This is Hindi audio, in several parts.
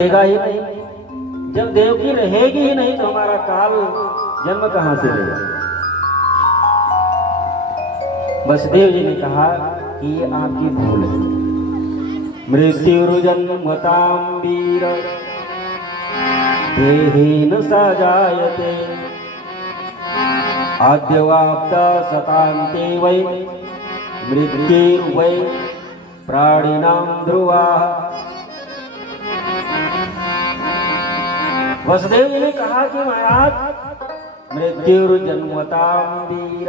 रहेगा ही नहीं। जब देवकी रहेगी ही नहीं तो हमारा काल जन्म कहां से लेगा। वसुदेव जी ने कहा कि ये आपकी भूल है। मृत्युर्जन्मतां वीर देहेन स जायते आद्यवाप्ता सतान्ते वै मृत्युर्वै प्राणिनां ध्रुवाः। वसुदेव जी ने कहा कि महाराज मृत्युर्जन्मतां वीर,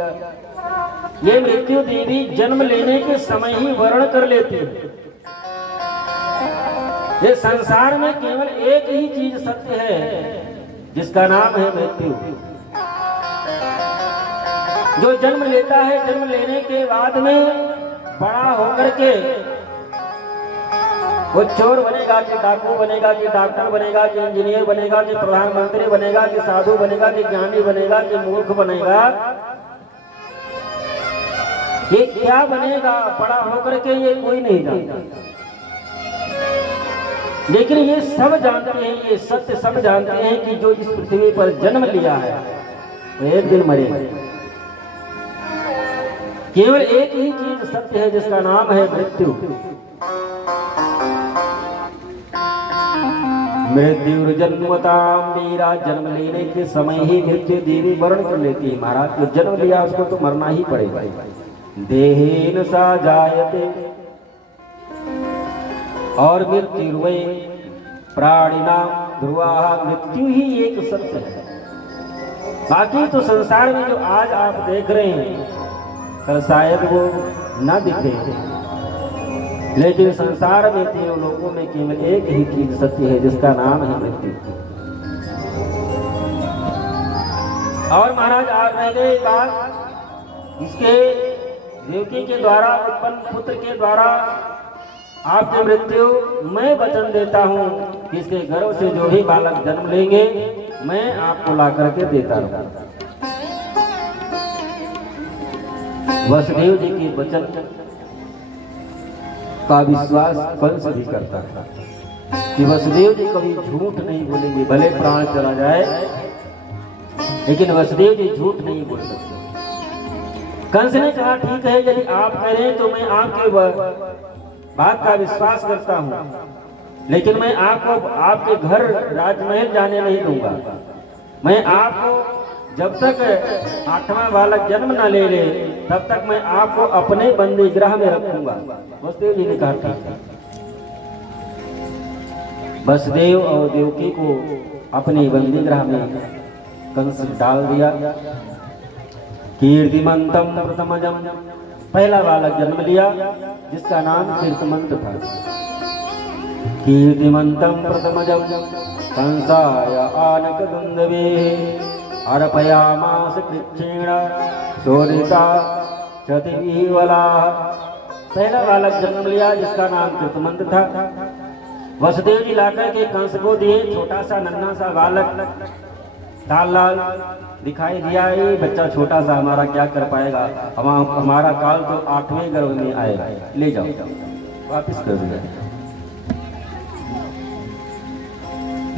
ये मृत्यु देवी जन्म लेने के समय ही वर्ण कर लेती है। ये संसार में केवल एक ही चीज सत्य है जिसका नाम है मृत्यु। जो जन्म लेता है, जन्म लेने के बाद में बड़ा होकर के वो चोर बनेगा कि डाकू बनेगा कि डॉक्टर बनेगा कि इंजीनियर बनेगा कि प्रधानमंत्री बनेगा कि साधु बनेगा कि ज्ञानी बनेगा कि मूर्ख बनेगा, ये क्या बनेगा बड़ा होकर के ये कोई नहीं जानता। लेकिन ये सब जानते हैं, ये सत्य सब जानते हैं कि जो इस पृथ्वी पर जन्म लिया है वो एक दिन मरेगा। केवल एक ही चीज सत्य है जिसका नाम है मृत्यु। मृत्युर्जन्मतां वीरा, जन्म लेने के समय ही मृत्यु देवी वर्ण कर लेती है। महाराज जो जन्म लिया उसको तो मरना ही पड़ेगा। देहेन सा जायते और मृत्युर्वै प्राणिनां ध्रुवाः, मृत्यु ही एक सत्य है। बाकी तो संसार में जो आज आप देख रहे हैं कल शायद वो न दिखे, लेकिन संसार में तीनों लोगों में केवल एक ही चीज सत्य है जिसका नाम है मृत्यु। और महाराज आज रह गई बात इसके देवकी के द्वारा उत्पन्न पुत्र के द्वारा आपकी मृत्यु मैं वचन देता हूँ कि इसके गर्भ से जो भी बालक जन्म लेंगे मैं आपको ला करके देता रहूंगा। वसुदेव जी के वचन का विश्वास कंस भी करता था कि वसुदेव जी कभी झूठ नहीं बोलेंगे, भले प्राण चला जाए लेकिन वसुदेव जी झूठ नहीं बोल सकते। कंस ने कहा ठीक है, यदि आप करें तो मैं आपके बात का विश्वास करता हूं, लेकिन मैं आपको आपके घर राजमहल जाने नहीं दूंगा। मैं आपको जब तक 8वां बालक जन्म न ले ले तब तक मैं आपको अपने बंदी गृह में रखूंगा। वसुदेव जी ने कहा ठीक है। वसुदेव और देवकी को अपने बंदी गृह में कंस डाल दिया। कीर्तिमंतम प्रथमजम, पहला बालक जन्म लिया जिसका नाम कीर्तिमंत था। कीर्तिमंतम प्रथमजम कंसाय आनक दुंदवे अर्पयामास कृच्छेण शोरिता चतिवला। पहला बालक जन्म लिया जिसका नाम कीर्तिमंत था। वसुदेव जी लाकर के कंस को दिए। छोटा सा नन्हा सा बालक लाल लाल दिखाई दिया, ये बच्चा छोटा सा हमारा क्या कर पाएगा, हमारा काल तो 8वें गर्भ में आएगा, ले जाओ वापिस कर दिया।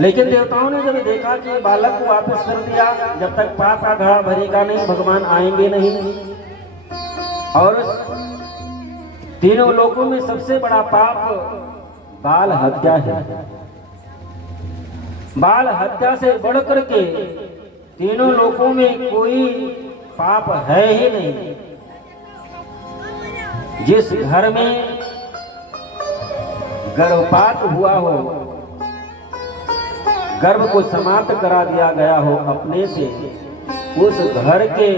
लेकिन देवताओं ने जब देखा कि बालक को वापस कर दिया, जब तक पाप का घड़ा भरेगा नहीं भगवान आएंगे नहीं। और तीनों लोगों में सबसे बड़ा पाप बाल हत्या है। बाल हत्या से बढ़ करके तीनों लोगों में कोई पाप है ही नहीं। जिस घर में गर्भपात हुआ हो, गर्भ को समाप्त करा दिया गया हो अपने से, उस घर के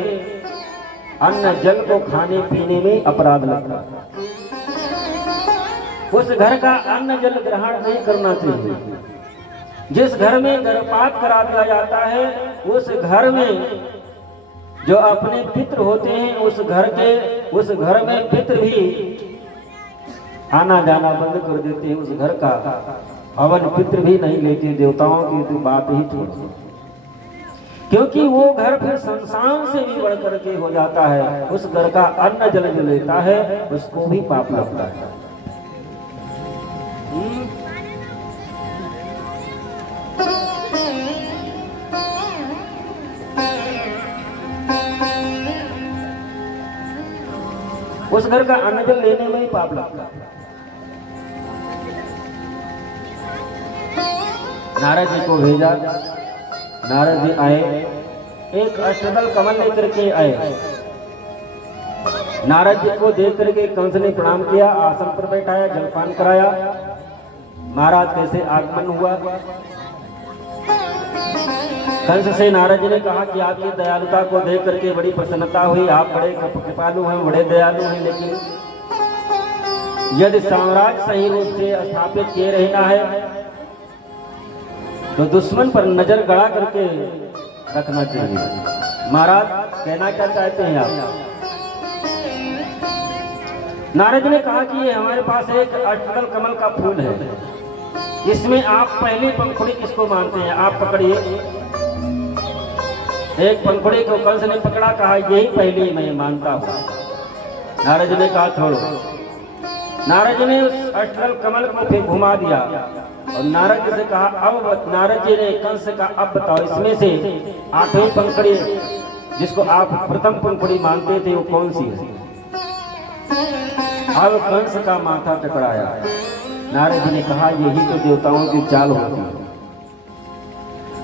अन्न जल को खाने पीने में अपराध लगता है। उस घर का अन्न जल ग्रहण नहीं करना चाहिए। जिस घर में गर्भपात करा दिया जाता है उस घर में जो अपने पितृ होते हैं उस घर में पितृ भी आना जाना बंद कर देते हैं। उस घर का हवन पितृ भी नहीं लेते। देवताओं की तो बात ही छोड़ दो, क्योंकि वो घर फिर संसान से भी बढ़ करके हो जाता है। उस घर का अन्न जल जो लेता है उसको भी पाप लगता है। उस घर का अन्न जल लेने में ही पाप लगता है। नारद जी को भेजा, नारद जी आए, एक अष्टदल कमल लेकर के आए। नारद जी को देख करके कंस ने प्रणाम किया, आसन पर बैठाया, जलपान कराया। महाराज कैसे आगमन हुआ? कंस से नारद जी ने कहा कि आपकी दयालुता को देख करके बड़ी प्रसन्नता हुई, आप बड़े कृपालु हैं, बड़े दयालु हैं, लेकिन यदि साम्राज्य सही रूप से स्थापित किए रहना है तो दुश्मन पर नजर गड़ा करके रखना चाहिए। महाराज कहना क्या चाहते हैं आप? नारद ने कहा कि ये हमारे पास एक अष्टदल कमल का फूल है, इसमें आप पहली पंखुड़ी किसको मानते हैं? आप पकड़िए। एक पंखुड़ी को कंस ने पकड़ा, कहा यही पहली मैं मानता हूं। नारद ने कहा छोड़ो। नारद ने उस अष्टदल कमल को फिर घुमा दिया और नारद जी से कहा, अब नारद जी ने कंस से कहा, अब बताओ इसमें से आठवीं पंखुड़ी जिसको आप प्रथम पंखुड़ी मानते थे वो कौन सी है? अब कंस का माथा टकराया। नारद जी ने कहा यही तो देवताओं की चाल होती है।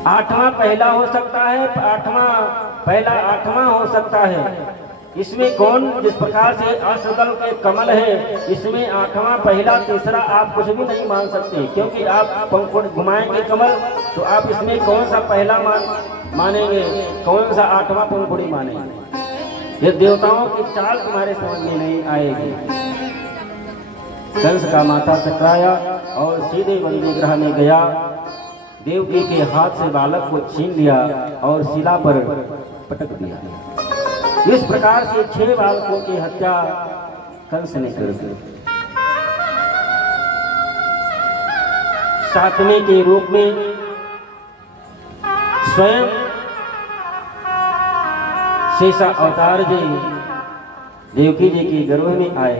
आठवां पहला हो सकता है, आठवां हो सकता है। इसमें कौन, जिस प्रकार से अष्टदल के कमल है, इसमें आठवां पहला तीसरा आप कुछ भी नहीं मान सकते, क्योंकि आप पंखुड़ी घुमाएंगे कमल तो आप इसमें कौन सा पहला मानेंगे, कौन सा आठवां पंखुड़ी मानेंगे? ये देवताओं की चाल तुम्हारे समझ में नहीं आएगी। कंस का माथा टकराया और सीधे वंदी ग्रह में गया, देवकी के हाथ से बालक को छीन लिया और शिला पर पटक दिया। इस प्रकार से 6 बालकों की हत्या कंस ने कर दी। 7वें के रूप में स्वयं शेषा अवतार जी देवकी जी के गर्भ में आए।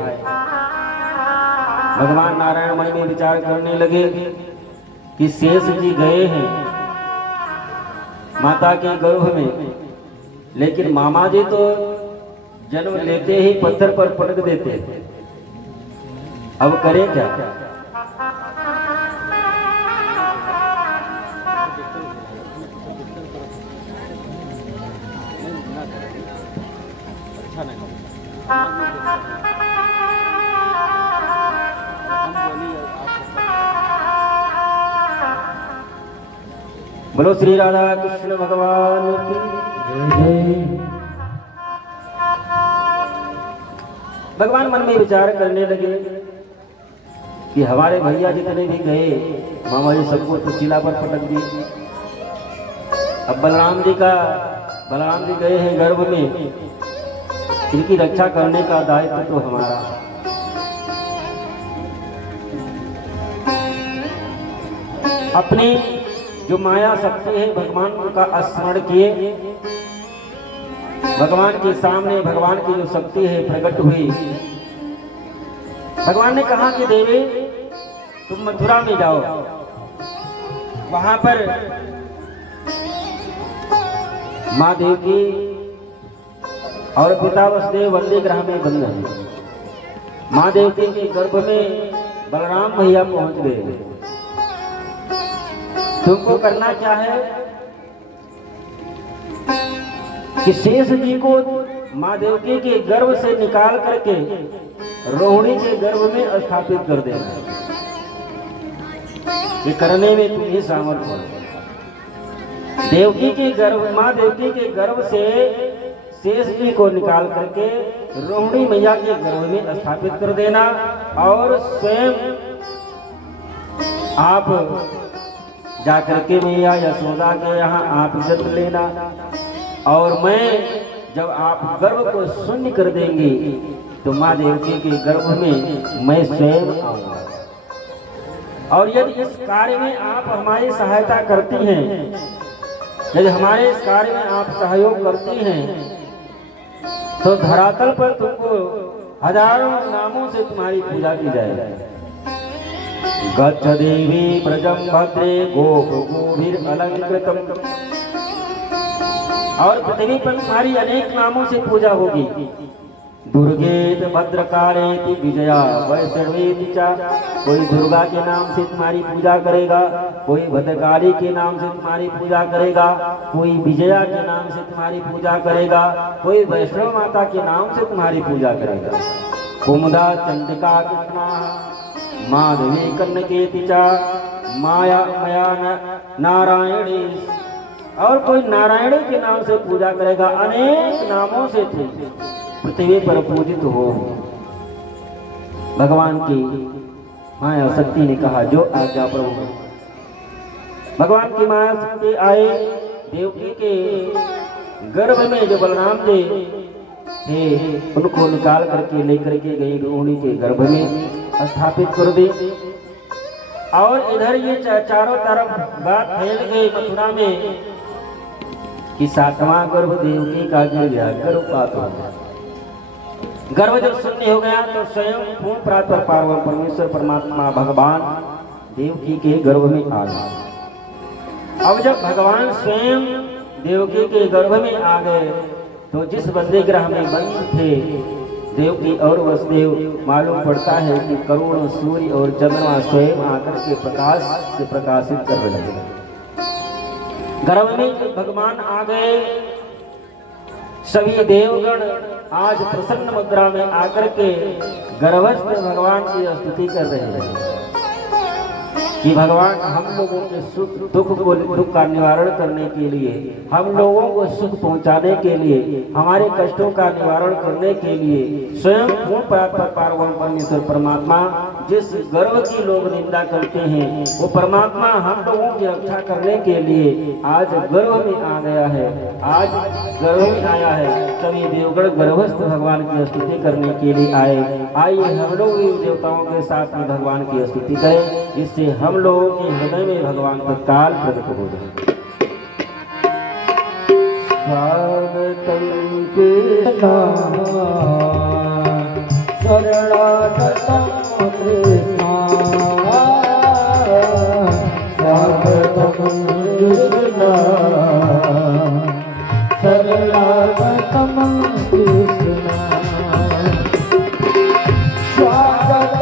भगवान नारायण मन में विचार करने लगे कि शेष जी गए हैं माता के गर्भ में, लेकिन मामा जी तो जन्म लेते ही पत्थर पर पटक देते थे, अब करें क्या? बोलो श्री राधा कृष्ण भगवान की जय। भगवान मन में विचार करने लगे कि हमारे भैया जितने भी गए, मामा जी सबको तो शिला पर पटक दिए। अब बलराम जी गए हैं गर्भ में, इनकी रक्षा करने का दायित्व तो हमारा है। अपनी जो माया शक्ति है भगवान का स्मरण किए, भगवान के सामने भगवान की जो शक्ति है प्रकट हुई। भगवान ने कहा कि देवी तुम मथुरा में जाओ, वहां पर माँ देवकी और पिता वसुदेव वंदी ग्रह में बंद है। माँ देवकी के गर्भ में बलराम भैया पहुंच गए। तुमको करना क्या है कि शेष जी को माँ देवकी के गर्भ से निकाल करके रोहिणी के गर्भ में स्थापित कर देना। ये करने में तुम ही सामर्थ्य हो। देवकी के गर्भ, माँ देवकी के गर्भ से शेष जी को निकाल करके रोहिणी मैया के गर्भ में स्थापित कर देना और स्वयं आप जाकर के मैया यशोदा के यहाँ आप जन्म लेना, और मैं जब आप गर्भ को शून्य कर देंगे तो माँ देवकी के गर्भ में मैं स्वयं आऊंगा। और यदि इस कार्य में आप हमारी सहायता करती हैं, यदि हमारे इस कार्य में आप सहयोग करती हैं, तो धरातल पर तुमको हजारों नामों से तुम्हारी पूजा की जाएगी। गच्छ देवी ब्रजम भद्रे गोभिर अलंकृतम, और पृथ्वी पर तुम्हारी अनेक नामों से पूजा होगी। दुर्गेत भद्रकालेति विजया वैष्णवेति चा। कोई दुर्गा के नाम से तुम्हारी पूजा करेगा, कोई भद्रकाली के नाम से तुम्हारी पूजा करेगा, कोई विजया के नाम से तुम्हारी पूजा करेगा, कोई वैष्णव माता के नाम से तुम्हारी पूजा करेगा। कुमुदा चंडिका कृष्णा माधवी कन्नकेति चा माया मया नारायणी। और कोई नारायणी के नाम से पूजा करेगा, अनेक नामों से पृथ्वी पर पूजित हो। भगवान की माया शक्ति ने कहा जो आज्ञा प्रभु। भगवान की माया शक्ति आए, देवकी के गर्भ में जो बलराम जी थे उनको निकाल करके लेकर के गई रोहिणी के गर्भ में स्थापित कर दी। और इधर ये चारों तरफ बात फैल गई मथुरा में कि सातवां गर्भ देवकी का गिर गया, गर्भपात हो गया। गर्भ जब शून्य हो गया तो स्वयं पूर्ण प्रातः पार्वती परमेश्वर परमात्मा भगवान देवकी के गर्भ में आ गए। अब जब भगवान स्वयं देवकी के गर्भ में आ गए तो जिस बंदे ग्रह में बंद थे देवकी और वसुदेव, मालूम पड़ता है कि करोड़ों सूर्य और चंद्रमा स्वयं आकर के प्रकाश से प्रकाशित कर लगे। गर्भ में जब भगवान आ गए सभी देवगण आज प्रसन्न मुद्रा में आकर के गर्भस्थ भगवान की स्तुति कर रहे हैं कि भगवान हम लोगों के सुख दुख का निवारण करने के लिए, हम लोगों को सुख पहुंचाने के लिए, हमारे कष्टों का निवारण करने के लिए स्वयं पूर्ण पार्वती परमेश्वर परमात्मा जिस गर्व की लोग निंदा करते हैं वो परमात्मा हम लोगों की रक्षा करने के लिए आज गर्व में आ गया है, आज गर्व में आया है। सभी देवगण गर्भस्थ भगवान की स्तुति करने के लिए आए। आइए हम लोग देवताओं के साथ में भगवान की स्तुति करें जिससे हम लोगों के हृदय में भगवान का काल प्रकट हो जाए। स्वागतम कृष्णा शरणागतम कृष्णा स्वागतम कृष्णा शरणागतम कृष्णा स्वागतम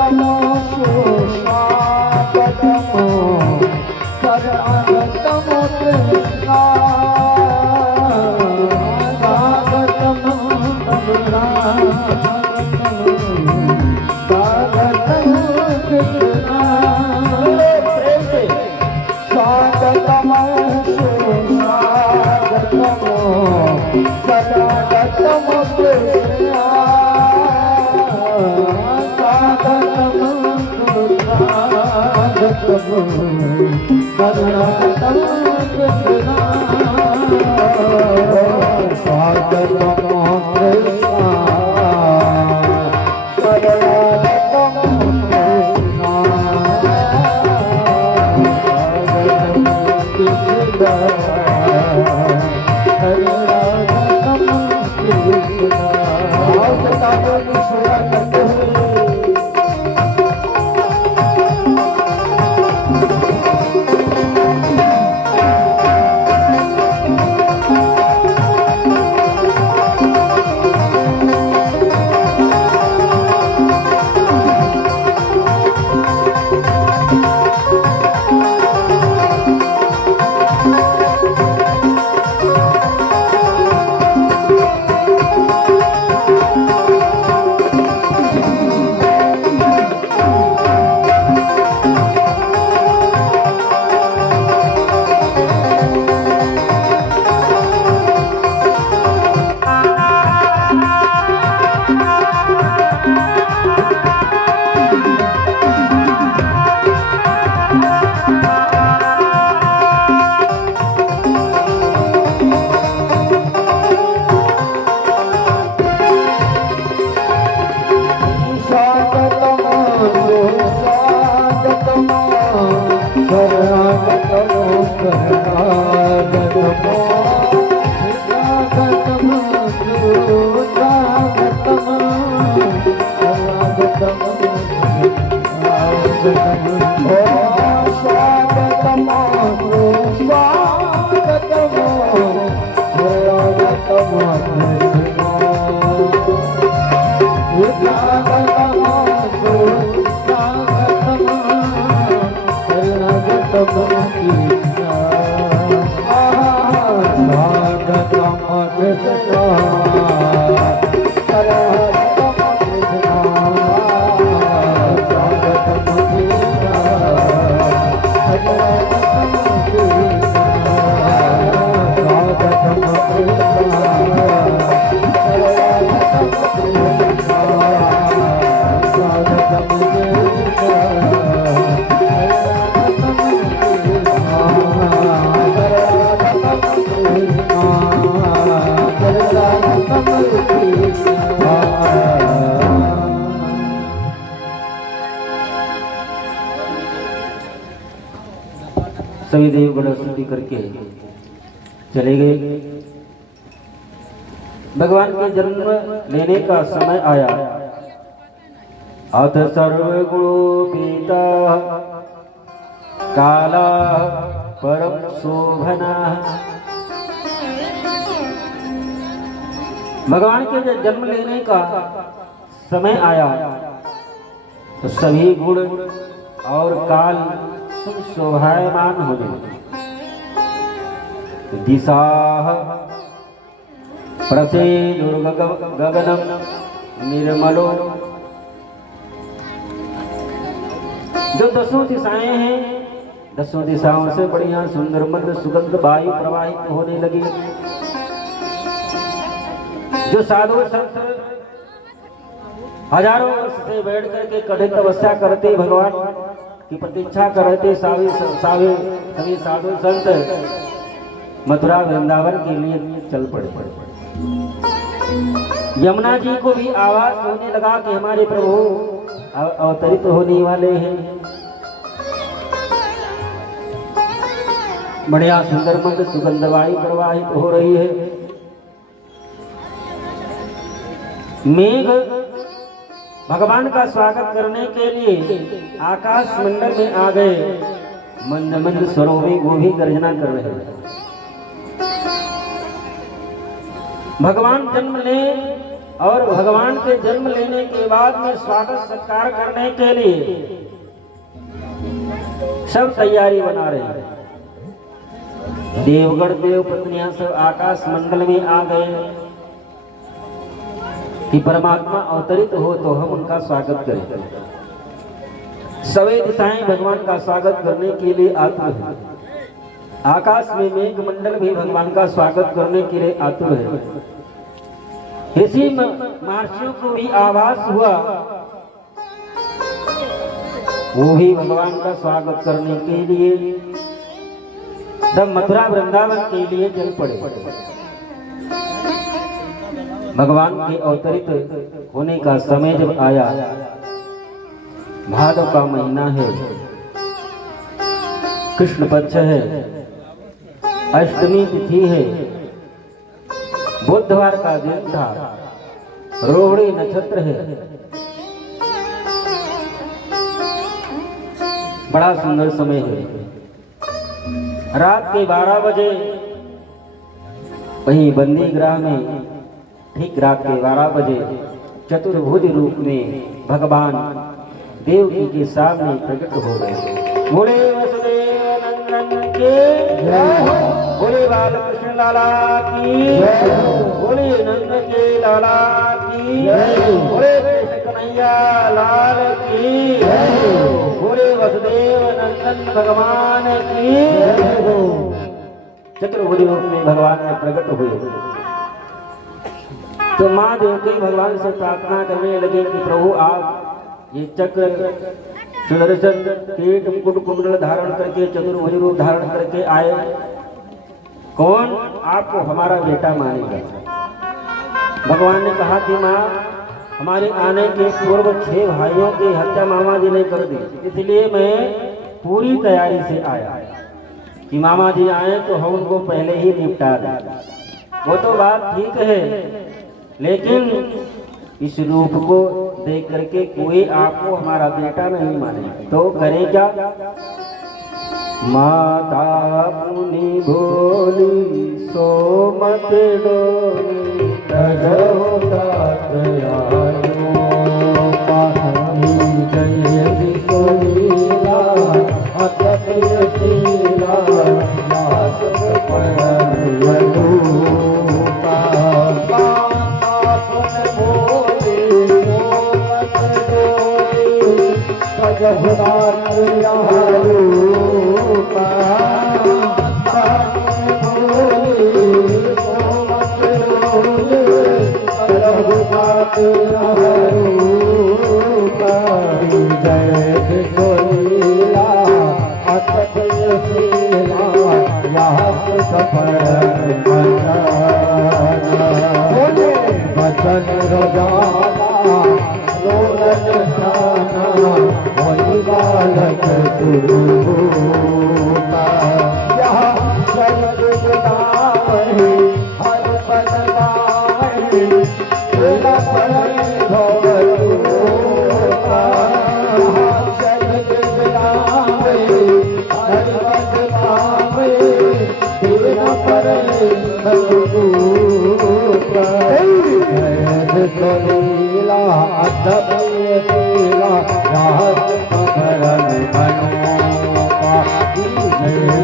सभी देवगण स्तुति करके चले गए। भगवान के जन्म लेने का समय आया। अथ सर्वगुणोपेता काला परम शोभना। भगवान के जब जन्म लेने का समय आया तो सभी गुण और काल शोभायमान होने दिशा प्रसेदुर्गगनम निर्मलो। जो दसों दिशाएं हैं, दसों दिशाओं से बढ़िया सुंदर मंद सुगंध वायु प्रवाहित होने लगी। जो साधु संत हजारों वर्ष से बैठ करके कठिन तपस्या करते भगवान की प्रतीक्षा करते सभी साधु संत मथुरा वृंदावन के लिए चल पड़े। यमुना जी को भी आवाज होने लगा कि हमारे प्रभु अवतरित होने वाले हैं। बढ़िया सुंदर मंद सुगंध वायु प्रवाहित हो रही है। मेघ भगवान का स्वागत करने के लिए आकाश मंडल में आ गए। मंद मंद स्वरों में वो भी गर्जना कर रहे हैं। भगवान जन्म ले और भगवान के जन्म लेने के बाद में स्वागत सत्कार करने के लिए सब तैयारी बना रहे हैं। देवगण देव पत्नियां सब आकाश मंडल में आ गए कि परमात्मा अवतरित हो तो हम उनका स्वागत करें। सभी दिशाएं भगवान का स्वागत करने के लिए आतुर है। आकाश में मेघ मंडल भी भगवान का स्वागत करने के लिए आतुर है। इसी महर्षियों को भी आभास हुआ, वो भी भगवान का स्वागत करने के लिए सब मथुरा वृंदावन के लिए चल पड़े। भगवान के अवतरित होने का समय जब आया, भादव का महीना है, कृष्ण पक्ष है, अष्टमी तिथि है, बुधवार का दिन था, रोहिणी नक्षत्र है। बड़ा सुंदर समय है। रात के 12 बजे वहीं बंदी गृह में ठीक रात के 12 बजे चतुर्भुज रूप में भगवान देवकी के सामने प्रकट हो गए। बोले वसुदेव नंदन के जय हो, बोले बालकृष्ण लाला की जय हो, बोले नंद के लाला की जय हो, बोले कृष्ण कन्हैया लाल की जय हो, बोले वसुदेव नंदन भगवान की जय हो। चतुर्भुज रूप में भगवान ने प्रकट हुए तो माँ देवकी भगवान से प्रार्थना करने लगे कि प्रभु आप ये चक्र सुदर्शन कीट मुकुट कुंडल धारण करके चतुर्भुज रूप धारण करके आए, कौन आपको हमारा बेटा मानेगा? भगवान ने कहा कि माँ हमारे आने के पूर्व 6 भाइयों की हत्या मामा जी ने कर दी, इसलिए मैं पूरी तैयारी से आया कि मामा जी आए तो हम उनको पहले ही निपटा दें। वो तो बात ठीक है, लेकिन इस रूप को देख करके कोई आपको हमारा बेटा नहीं माने तो करे क्या? माता मुनि भोली सो मत डोली रजो तात आयो पानी जय विसोलीला अतत श्री पावे तेरा पर लीला अदब लीला रात मरण मनोपा लीला लीला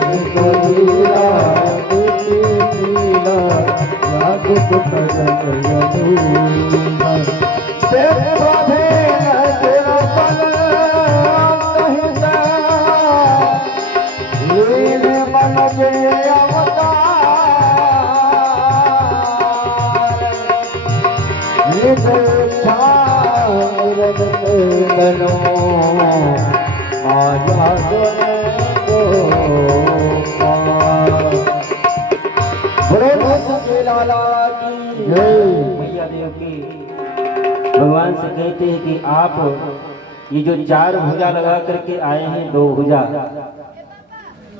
रात मैया देव की भगवान से कहते हैं कि आप ये जो चार भुजा लगा करके आए हैं, दो भुजा,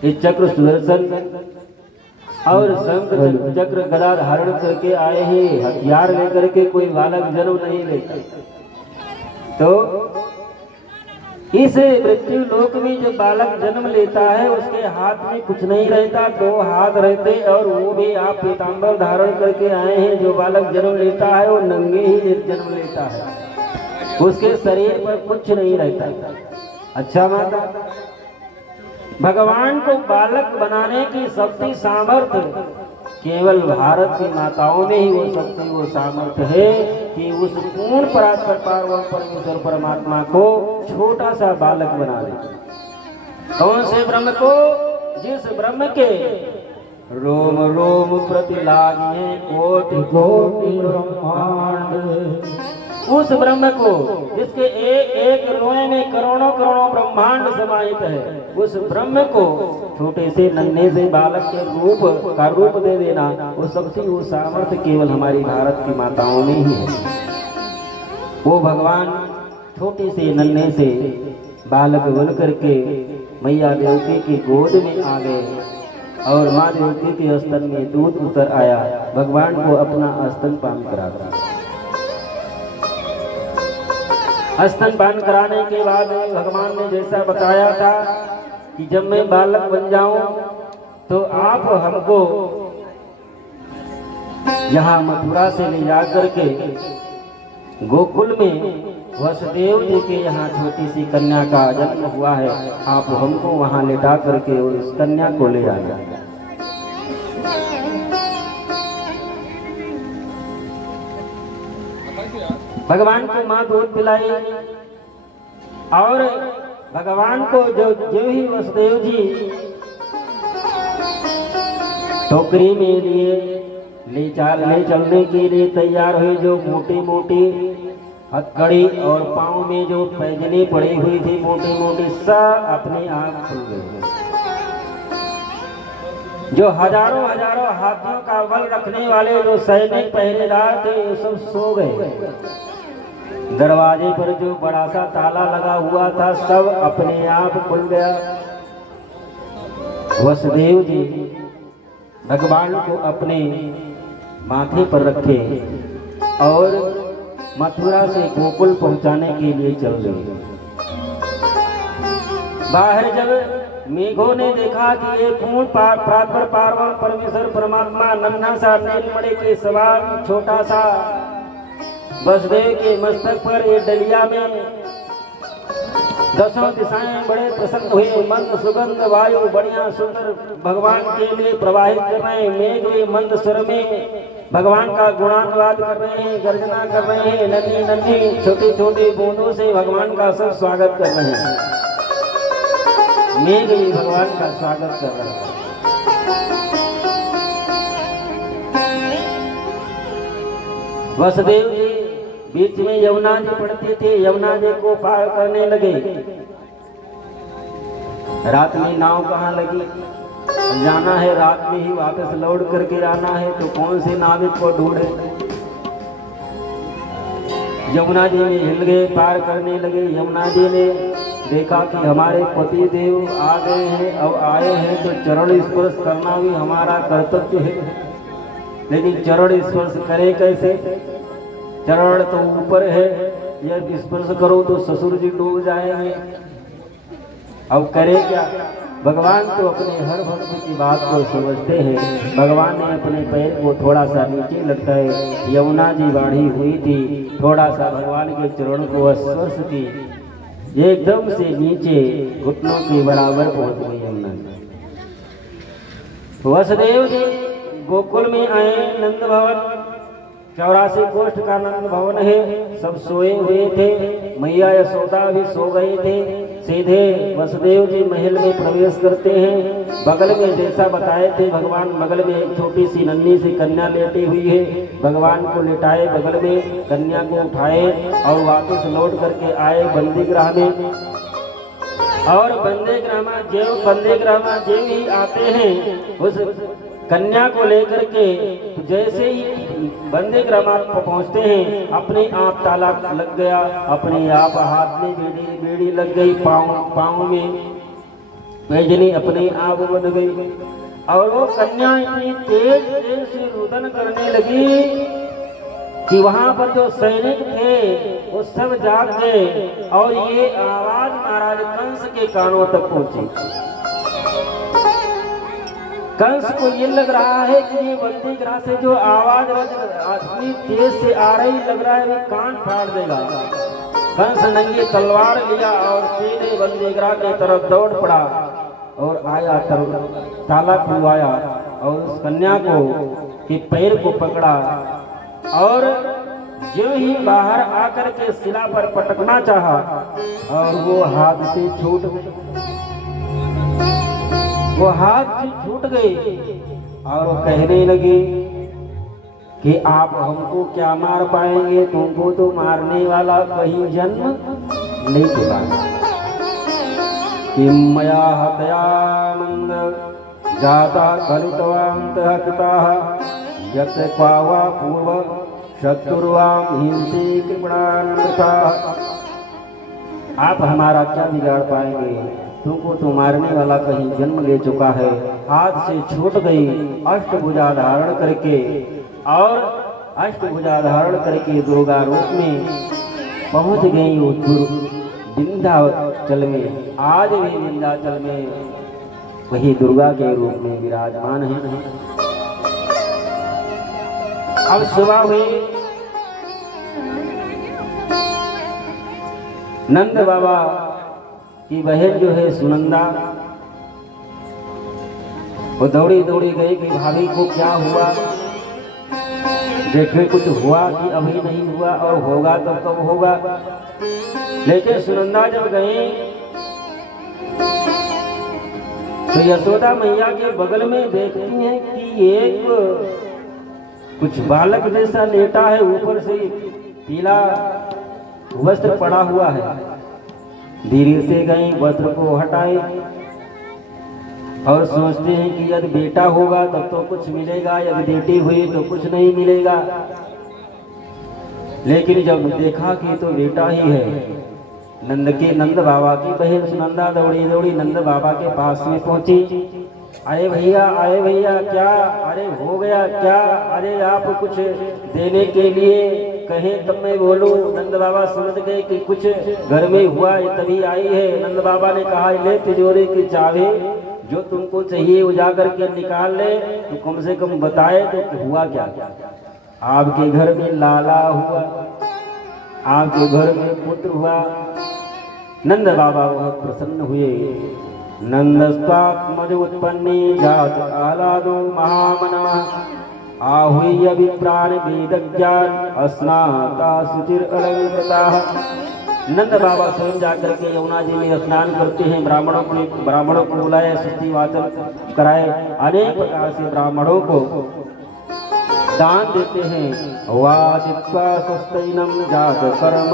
ये चक्र सुदर्शन और शंख चक्र गदा धारण करके आए हैं, हथियार लेकर के कोई बालक जन्म नहीं लेता। तो इस मृत्यु लोक में जो बालक जन्म लेता है उसके हाथ में कुछ नहीं रहता, दो हाथ रहते, और वो भी आप पीताम्बर धारण करके आए हैं। जो बालक जन्म लेता है वो नंगे ही जन्म लेता है, उसके शरीर पर कुछ नहीं रहता। अच्छा माता, भगवान को बालक बनाने की शक्ति सामर्थ्य केवल भारत की माताओं में ही वो शक्ति वो सामर्थ्य है कि उस पूर्ण परात्पर पार्वण परमेश्वर परमात्मा को छोटा सा बालक बना दे। कौन से ब्रह्म को? जिस ब्रह्म के रोम रोम प्रति लागे कोटि कोटि ब्रह्मांड, उस ब्रह्म को जिसके एक एक रोए में करोड़ों करोड़ों ब्रह्मांड समाहित है, उस ब्रह्म को छोटे से नन्हे से बालक के रूप का रूप दे देना, वो शक्ति वो सामर्थ्य केवल हमारी भारत की माताओं में ही है। वो भगवान छोटे से नन्हे से बालक बन करके मैया देवकी की गोद में आ गए और माँ देवकी के स्तन में दूध उतर आया, भगवान को अपना स्तनपान करा दिया। स्तनपान कराने के बाद भगवान ने जैसा बताया था कि जब मैं बालक बन जाऊं तो आप हमको यहाँ मथुरा से ले जा करके गोकुल में वसुदेव जी के यहाँ छोटी सी कन्या का जन्म हुआ है, आप हमको वहाँ लेटा करके उस कन्या को ले आया। भगवान को माँ दूध पिलाई और भगवान को जो ही वसुदेव जी टोकरी में ले चलने के लिए तैयार हुए, जो मोटी मोटी हथकड़ी और पाँव में जो पैजनी पड़ी हुई थी मोटी मोटी, सब अपने आप खुल गए। जो हजारों हजारों हाथियों का बल रखने वाले जो सैनिक पहरेदार थे वो सब सो गए। दरवाजे पर जो बड़ा सा ताला लगा हुआ था सब अपने आप खुल गया। वसुदेव जी भगवान को अपने माथे पर रखे और मथुरा से गोकुल पहुंचाने के लिए चल गए। बाहर जब मेघों ने देखा कि ये पूर्ण परात्पर पार्वण परमेश्वर परमात्मा नन्हा सा नीलमणि के सवार छोटा सा वसुदेव के मस्तक पर ये डलिया में दसों दिशाएं बड़े प्रसन्न हुए, मंद सुगंध वायु बढ़िया सुंदर भगवान के लिए प्रवाहित कर रहे हैं। मेघ भी मंद स्वर में भगवान का गुणानुवाद कर रहे हैं, गर्जना कर रहे हैं, नन्ही नन्ही छोटी छोटी बूंदों से भगवान का सब स्वागत कर रहे हैं। मेघ भी भगवान का स्वागत कर रहे हैं। वसुदेव जी बीच में यमुना जी पड़ती थी, यमुना जी को पार करने लगे। रात में नाव कहाँ लगी, जाना है रात में ही वापस लौट करके आना है, तो कौन से नाविक को ढूंढे। यमुना जी में हिल गए, पार करने लगे। यमुना जी ने देखा कि हमारे पति देव आ गए हैं, अब आए हैं तो चरण स्पर्श करना भी हमारा कर्तव्य है, लेकिन चरण स्पर्श करे कैसे? चरण तो ऊपर है, यह स्पर्श करो तो ससुर जी डूब जाएंगे। अब करे क्या? भगवान तो अपने हर भक्त की बात को समझते हैं। भगवान ने अपने पैर को थोड़ा सा नीचे लटकाए, यमुना जी बाढ़ी हुई थी, थोड़ा सा भगवान के चरणों को स्पर्श की, एकदम से नीचे घुटनों के बराबर पहुंच गई यमुना जी। वसुदेव जी गोकुल में आए। नंद भवन 84 कोष्ठ का नंद भवन है। सब सोए हुए थे, मैया यशोदा भी सो गए थे। सीधे वसुदेव जी महल में प्रवेश करते हैं। बगल में जैसा बताए थे भगवान, बगल में एक छोटी सी नन्ही सी कन्या लेटी हुई है। भगवान को लेटाए, बगल में कन्या को उठाए और वापस लौट करके आए बंदी गृह में। और बंदी गृह में जो ही आते हैं, उस कन्या को लेकर के जैसे ही बंदी गृह पहुंचते हैं, अपने आप ताला लग गया, अपने आप हाथ में बेड़ी लग गई, पाँव में पैजनी अपने आप बन गई। और वो कन्या इतनी तेज से रुदन करने लगी कि वहां पर जो सैनिक थे वो सब जाग गए और ये आवाज महाराज कंस के कानों तक पहुंची। कंस को ये लग रहा है कि ये बंदी गृह से जो आवाज इतनी तेज से आ रही, लग रहा है कि कान फाड़ देगा। कंस नंगी तलवार लिया और सीधे बंदी गृह की तरफ दौड़ पड़ा और आया, ताला खुलवाया और उस कन्या को के पैर को पकड़ा और जो ही बाहर आकर के शिला पर पटकना चाहा और वो हाथ से छूट गई और वो कहने लगी कि आप हमको क्या मार पाएंगे, तुमको तो मारने वाला कहीं जन्म नहीं चुका। किं मया हतया नंद जाता कलुतवान्तः कृताः यत् क्वावा पूर्व शत्रुर्वां हिंसी कृपणान्विताः। आप हमारा क्या बिगाड़ पाएंगे, तुमको तो मारने वाला कहीं जन्म ले चुका है। हाथ से छूट गई, अष्टभुजा धारण करके और अष्टभुजा धारण करके दुर्गा रूप में पहुंच गई वो विंध्याचल में। आज भी विंध्याचल में वही दुर्गा के रूप में विराजमान है। अब सुबह हुई, नंद बाबा की बहन जो है सुनंदा, वो दौड़ी गई कि भाभी को क्या हुआ, देखे कुछ हुआ कि अभी नहीं हुआ और होगा तो कब होगा। लेकिन सुनंदा जब गई तो यशोदा मैया के बगल में देखती हैं कि एक कुछ बालक जैसा लेटा है, ऊपर से पीला वस्त्र पड़ा हुआ है। धीरे से गई, वस्त्र को हटाए और सोचते हैं कि यदि बेटा होगा तब तो कुछ मिलेगा, यदि बेटी हुई तो कुछ नहीं मिलेगा। लेकिन जब देखा कि तो बेटा ही है, नंद बाबा की बहन सुनंदा दौड़ी नंद बाबा के पास में पहुंची। अरे भैया क्या, अरे हो गया क्या, अरे आप कुछ देने के लिए कहें तब मैं बोलूं। नंद बाबा समझ गए कि कुछ घर में हुआ है तभी आई है। नंद बाबा ने कहा, ले तिजोरी की चाबी, जो तुमको चाहिए उजागर के निकाल ले, तो कम से कम बताए तो हुआ क्या। आपके घर में लाला हुआ, आपके घर में पुत्र हुआ। नंद बाबा बहुत प्रसन्न हुए। नंदस्तात्मज उत्पन्नी जात आह्लादो महामना आहुय विप्राण वेदज्ञान स्नाता शुचिर अलंकृता। नंद बाबा स्वयं जाकर के यमुना जी में स्नान करते हैं। ब्राह्मणों को बुलाए, स्तुति वाचन कराए, अनेक प्रकार से ब्राह्मणों को दान देते हैं। वाचित्वा स्वस्तैनम जात कर्म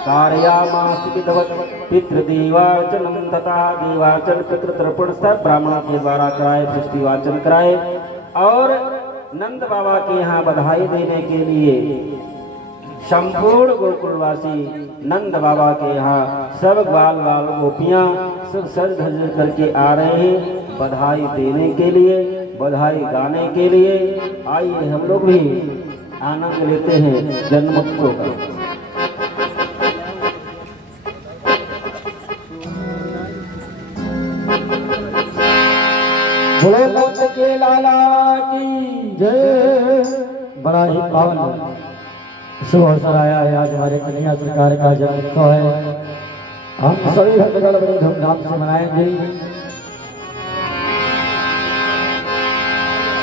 कार्यामास विधवत पितृदेवाचनम तथा देवाचन पितृतर्पण सब ब्राह्मणों के द्वारा कराए, पुष्टि वाचन कराए। और नंद बाबा के यहाँ बधाई देने के लिए संपूर्ण गोकुलवासी नंद बाबा के यहाँ सब बाल गोपियाँ सब सज धज करके आ रहे हैं बधाई देने के लिए, बधाई गाने के लिए। आइए हम लोग भी आनंद लेते हैं जन्मोत्सव का। बोलो नंद के लाला की जय। बड़ा ही पावन शुभ अवसर आया है, आज हमारे कन्हैया सरकार का जन्मोत्सव है। हम सभी भक्तगण बड़े धूमधाम से मनाएंगे।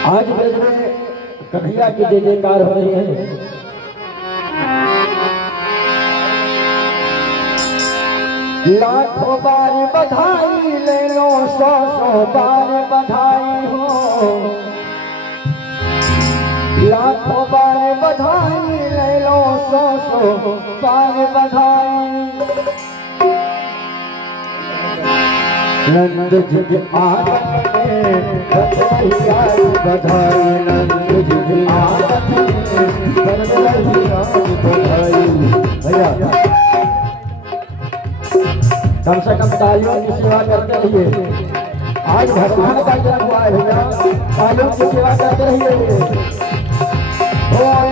आज ब्रज में कन्हैया की जय जयकार हो रही है। लाखों बार बधाई ले लो, 100 बार बधाई हो। लाखों बार बधाई ले लो, 100 बार बधाई। नंद जी के आगमन में कन्हैया बधाई, नंद जी के आगमन में कन्हैया बधाई। भैया कम से कम तालियों की सेवा करते रहिए। आज भगवान का जन्म हुआ है भैया, तालियों की सेवा करते रहिए।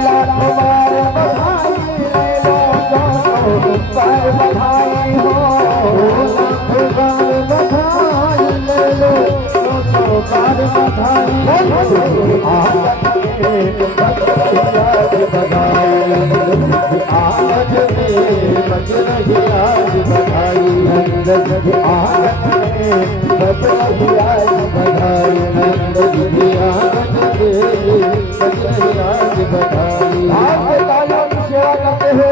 लाखों बार बधाई ले लो, 100 बार बधाई हो। लाखों बार बधाई ले लो, 100 बार बधाई। आज बज रही आज बधाई, नंद जी आगमन में बज रही आज बधाई, नंद जी आगमन में बज रही आज बधाई। आपके तालियों की सेवा करते हुए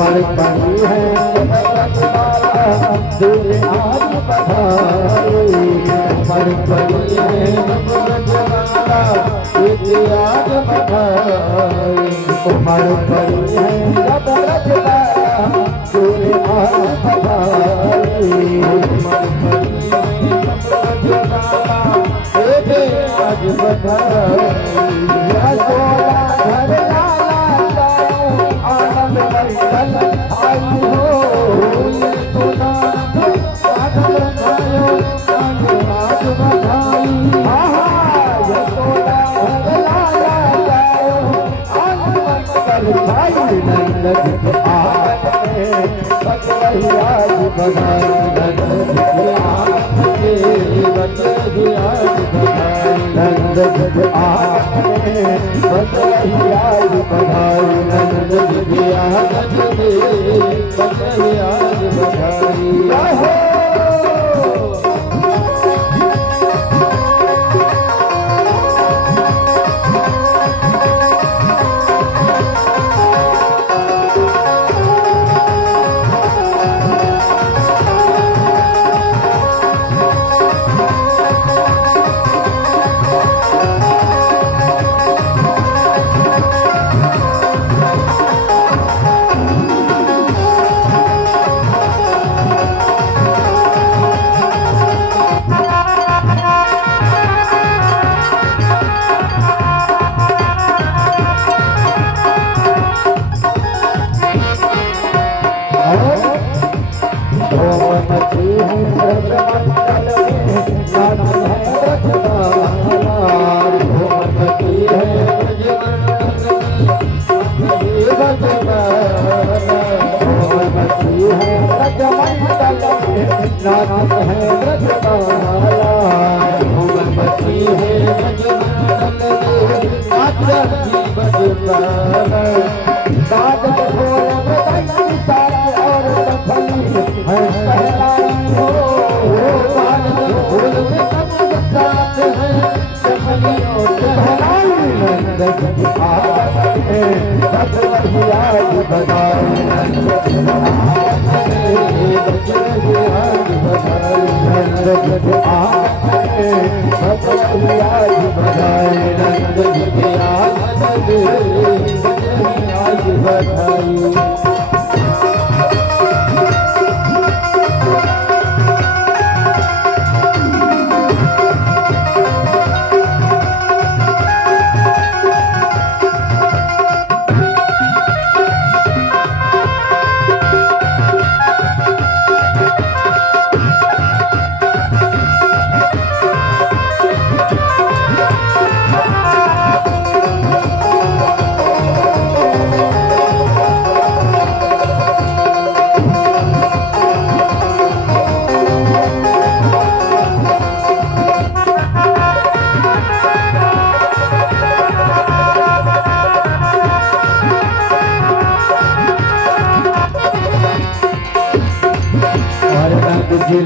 बड़ी है दिल आज बधाई, बड़ी बड़ी है दिल आज बधाई। उमर बड़ी है दिल आज बधाई, उमर बड़ी है दिल आज बधाई। घर लाला आनंद मंगल आई हो, ये सोना साधन खायो आज बधाई। ये सोना लाला जायो आनंद मंगल खाई, नंद जी आगमन में बज रही आज बधाई, नंद जी आगमन में बज रही आज बधाई, नंद जी आगमन में बज रही आज बधाई, नंद जी आगमन में बज रही आज बधाई। नाथ है ब्रजमाला, भगवती है माता की बजमाला। साथ ढोल बजाई सारे और सफली है सहलाई हो, साथ ढोल में सब साथ है सफली और सहलाई। नंद जी आगमन में बज रही आज बधाई, नंद जी आगमन में बज रही आज बधाई, नंद जी आगमन में बज रही आज बधाई, नंद जी आगमन आज बधाई।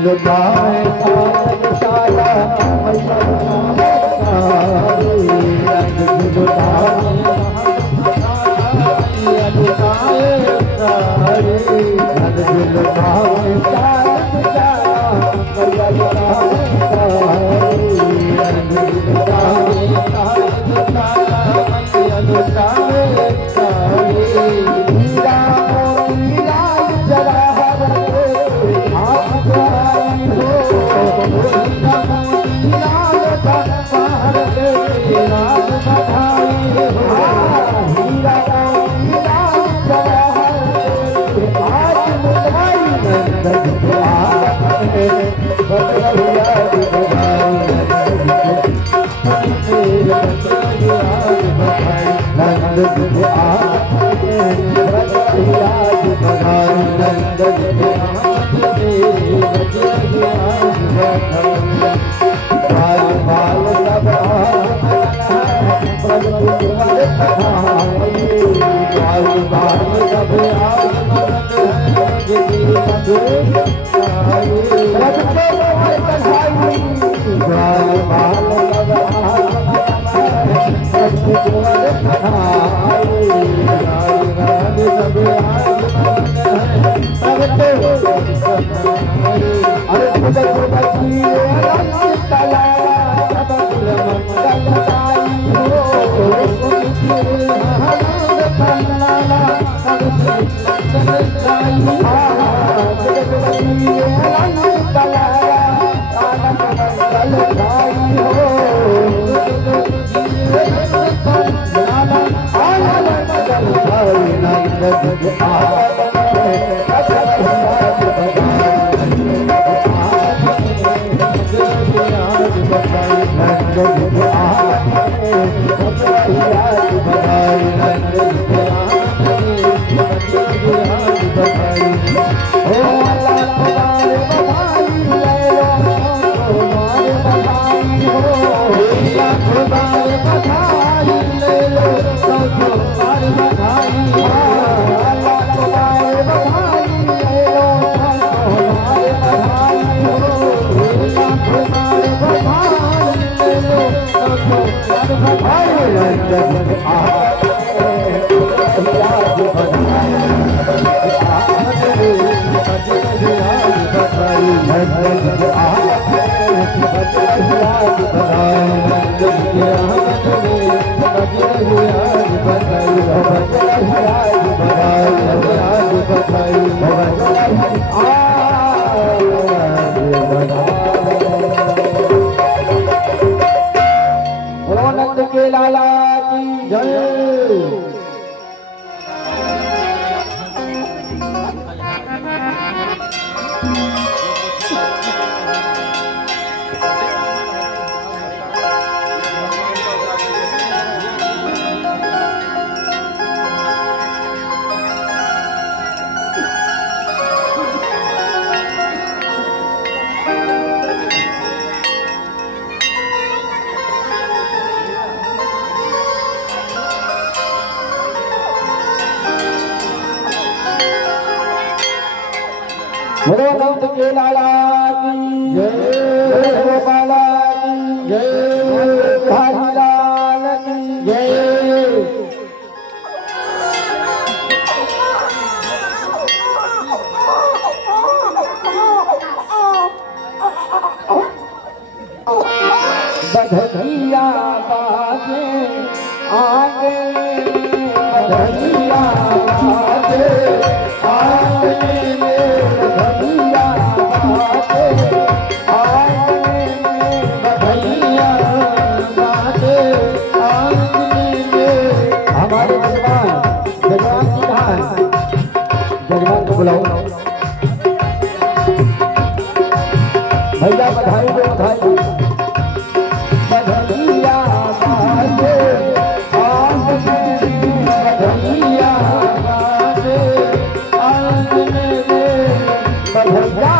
लुटाए सारा मैया के लाला की जय। नंद के लाला की जय, गोपाला की जय, हरि लाल की जय। बधैया बाजे आगे बधैया बाजे आंगने में बधैया बाजे आंगने में बधैया बाजे आंगने में हमारे जजमान जजमान की धान जजमान को बुलाओ भैया बधाई दो बधाई बधैया बाजे आंगने में बधैया बाजे आंगने में बधैया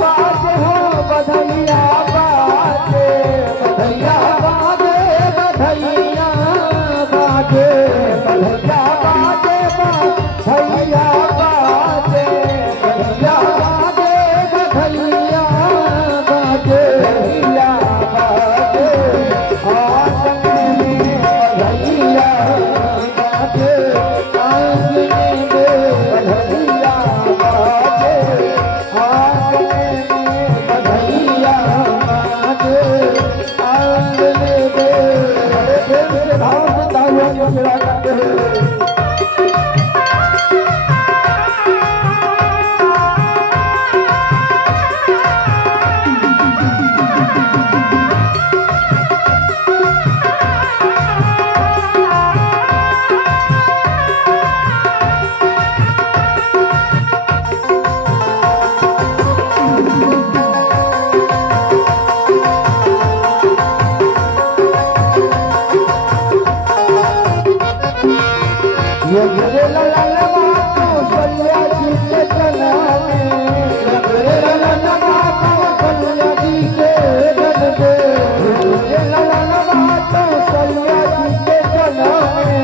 बाजे हो बधैया बाजे बधैया बाजे बधैया बाजे बधैया बाजे बधैया बाजे बधैया बाजे बधैया बाजे बधैया बाजे आंगने में बधैया बाजे आंगने में बधैया बाजे आंगने में बधैया बाजे आंगने में बड़े प्रेम से भाव से तालियां बजा करते हैं ये मेरे लाला को सैया जी के चना में ये मेरे लाला को सैया जी के जन दे ये लाला को सैया जी के चना में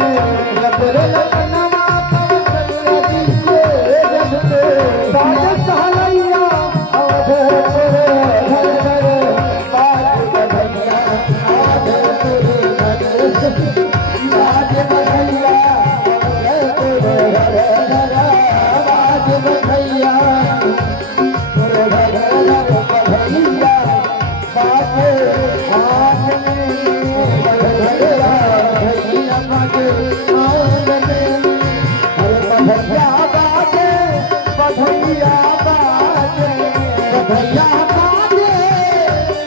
ये मेरे लाला को सैया जी के जन दे साज सहलैया आधे तेरे घर घर बाज बधैया आधे तेरे घर बाज बधैया बधैया बाजे आंगने बधैया बाजे बधैया बाजे बधैया बाजे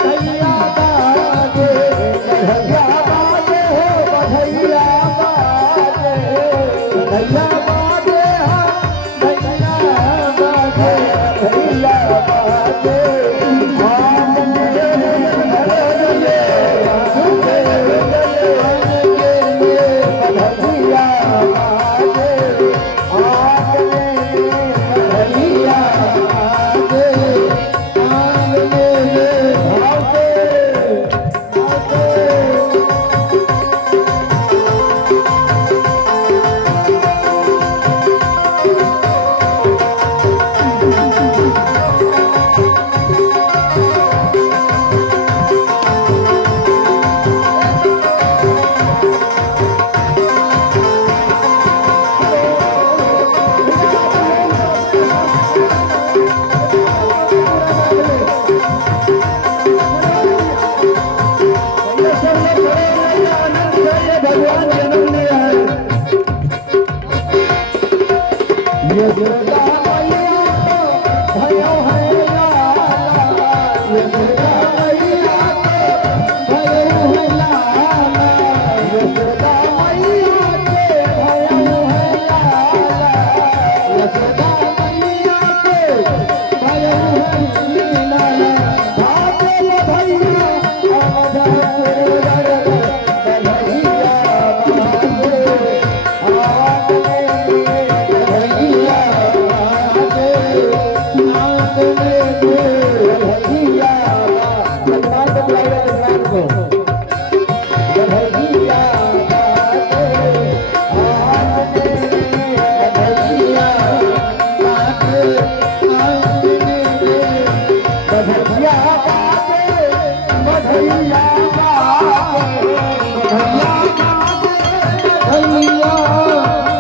बधैया बाजे बधैया बाजे हो बधैया बाजे बधैया